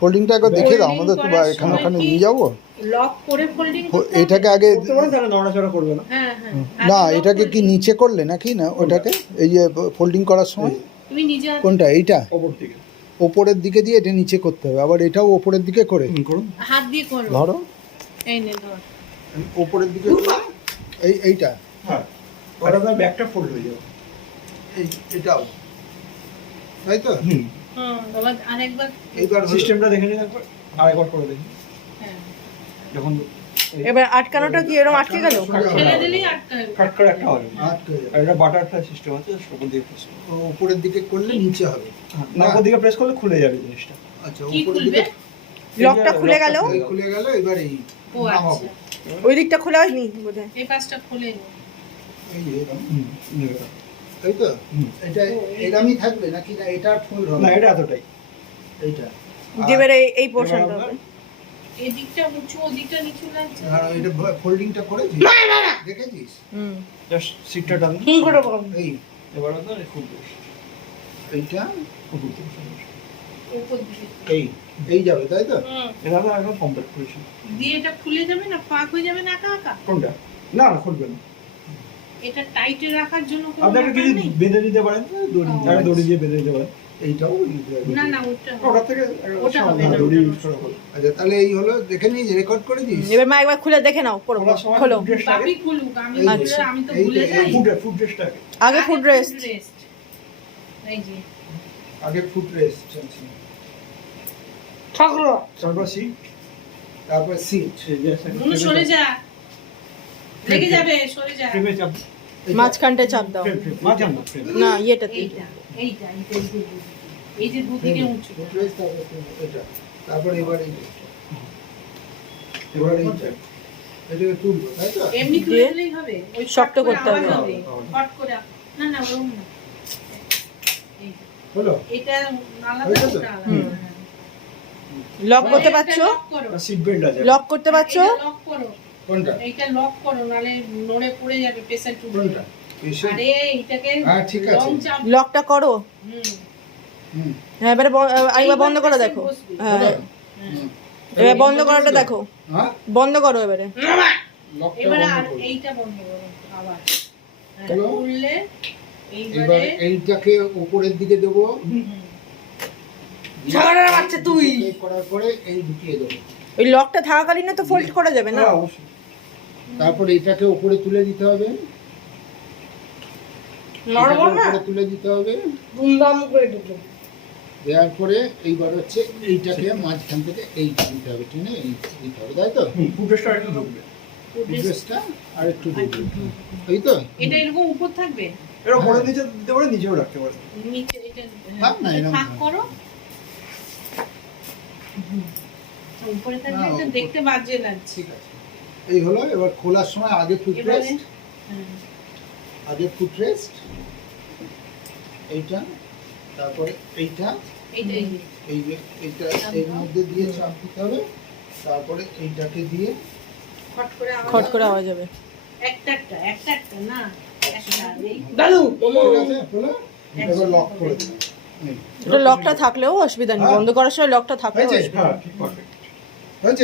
ফোল্ডিংটা একবার দেখে দাও আমাদের, তো এখানে ওখানে নিয়ে যাবো। লক করে ফোল্ডিং এটাকে আগে তাহলে নড়াচড়া করবে না। হ্যাঁ না, এটাকে কি নিচে করলে নাকি না ওটাকে এই যে ফোল্ডিং করার সময় তুমি নিজে কোনটা এইটা ওপর দিকে ওপরের দিকে দিয়ে এটা নিচে করতে হবে, আবার এটাও ওপরের দিকে করে করুন। হাত দিয়ে করো। ধরো এই নে ধর। ওপরের দিকে করে এইটা হ্যাঁ, ওটা আপনার ব্যাকটা ফোল্ড হয়ে যাবে। এটাও তাই তো। হুম, আবার আরেকবার। এইবার সিস্টেমটা দেখে নিন একবার, আরেকবার করে দেখুন। হ্যাঁ, যখন এবার আটকানোটা কি এরকম আটকে গেল? ছেড়ে দিলেই আটকাবে। কাট করে একটা হবে। আটকে যাবে। আর এটা বাটারফ্লাই সিস্টেম আছে, উপর দিয়ে প্রেস করুন। ওপরের দিকে করলে নিচে হবে। না, উপর দিকে প্রেস করলে খুলে যাবে জিনিসটা। আচ্ছা, কি ওপরের খুলবে? দিকে লকটা খুলে গেল, এই খুলে গেল। এবার এই ও নামাবো। আচ্ছা, ওই দিকটা খোলা হয়নি বোধহয়। এই পাশটা খুলে নে। এই যে এরকম, হুম, নেবে। তাই তো। হুম। এটা এরকমই থাকবে নাকি না এটা ফুল হবে? না, এটা এতটাই। এইটা যে এবারে এই পোর্শনটা হবে। এই দিকটা উঁচু, ওই দিকটা নিচু লাগছে। আর এটা ফোল্ডিংটা করেছিস দেখেছিস? হুম, জাস্ট সিটটা টান। কি করে বল? এই এবার আপনার খুব বেশি এইটা উপর দিকে সরে আসে। উপর দিকে। এই যাবে তাই তো। এটা আমরা একদম কমপ্লিট করেছি। দিয়ে এটা খুলে যাবে না, ফাঁক হয়ে যাবে না একা একা? কোনটা? না না, খুলবে না। এটা টাইটে রাখার জন্য কোনো আপনি একটা ব্যাপার কিছু নেই? বেঁধে দিতে পারেন, দড়ি, ও। জায়গায় দড়ি দিয়ে বেঁধে দিতে পারেন। এইটাও না না, ওটা ওটা থেকে ওটা হবে না, দড়ি ওটা ইউজ নষ্ট করা হবে। আচ্ছা, তাহলে এই হলো, দেখে নিস, রেকর্ড করে দিস। এবার মা একবার খুলে দেখে নাও, পড়ো খোলার সময় খোলো। ফুড রেস্টটা আগে। বাপি খুলুক, আমি এই বললে যে, আমি তো এই ভুলে যে, যাই। ফুড রেস্টটা আগে। আগে ফুড রেস্ট। এই যে আগে ফুট রেস্ট, তারপর সিট, তারপর সিট। মুনু সরে যা, লেগে যাবে, সরে যা। ফ্রেমে চাপ। মাঝখানটা চাপ দাও। মাঝখান না, ফ্রেম। না, ইয়েটাতে। এইটা এইটা এইটা এই যে দুদিকে উঁচু। ফুট রেস্ট, তারপর এটা, তারপর এবার এবার এইটা এটাকে তুলবো তাই তো। এমনি তুলে দিয়ে দিলেই হবে, ওই শক্ত ফট করে করতে আবার হবে। ফট করে না না, ওরকম না। এই যে, হলো এটা আলাদা, হয়েছে তো? ওটা আলাদা। হুম। হ্যাঁ। লক করতে এটা পারছো? লক করো। সিট বেল্ট আছে। লক করতে পারছো? এটা লক করো, কোনটা এইটা লক করো, নালে নড়ে পড়ে যাবে, প্রেসার টুটবে। কোনটা এসে আরে এইটাকে হ্যাঁ, ঠিক আছে। লং চাপ। লকটা করো। হুম। হুম হ্যাঁ, এবারে একবার বন্ধ করে দেখো। হ্যাঁ, হলো? হুম। এবার বন্ধ করাটা দেখো। হ্যাঁ, বন্ধ করো এবারে। লকটা এবারে বন্ধ আর করো। এইটা বন্ধ করো আবার। হ্যাঁ, হলো? খুললে এবার এইবারে এইটাকে উপরের দিকে দেবো। ছাগলের বাচ্চা তুই। এই করার পরে এই ঢুকিয়ে দেবো। ওই লকটা থাকাকালীন তো ফোল্ড করা যাবে না? হ্যাঁ, অবশ্যই। তারপরে এটাকে উপরে তুলে দিতে হবে। নরম না? উপরে তুলে দিতে হবে। দুমদাম করে ঢুকে। দেওয়ার পরে এইবার হচ্ছে এইটাকে মাঝখান থেকে এইটা দিতে হবে, টেনে এই দিতে হবে তাই তো। ফুড রেস্টটা একটু ঢুকবে। ফুটরেসটা আর একটু দেবো, এই তো। এটা এরকম উপর থাকবে, এটা উপরে নিচে দিতে পারে, নিচেও রাখতে পারে। নিচে এটা থাক না, এরকম ফাঁক থাক। করো। উপরে থাকলে না, এটা উপরে। দেখতে বাজে লাগছে। ঠিক আছে, এই হলো। এবার খোলার সময় আগে এবারে ফুটরেস্ট, হ্যাঁ, আগে ফুটরেস্ট এইটা, তারপরে এইটা, এইটা এই যে, এই যে এইটা এর মধ্যে দিয়ে চাপ দিতে হবে, তারপরে এইটাকে দিয়ে খট করে খট করে আওয়াজ হবে। একটা একটা না, একটা এই দাদু, ঠিক আছে হলো। এবার লক করে দিলাম। এটা লকটা থাকলেও অসুবিধা নেই, বন্ধ করার সময় লকটা থাকলেও হয়েছে? অসুবিধা হ্যাঁ, নেই। ঠিক পারফেক্ট।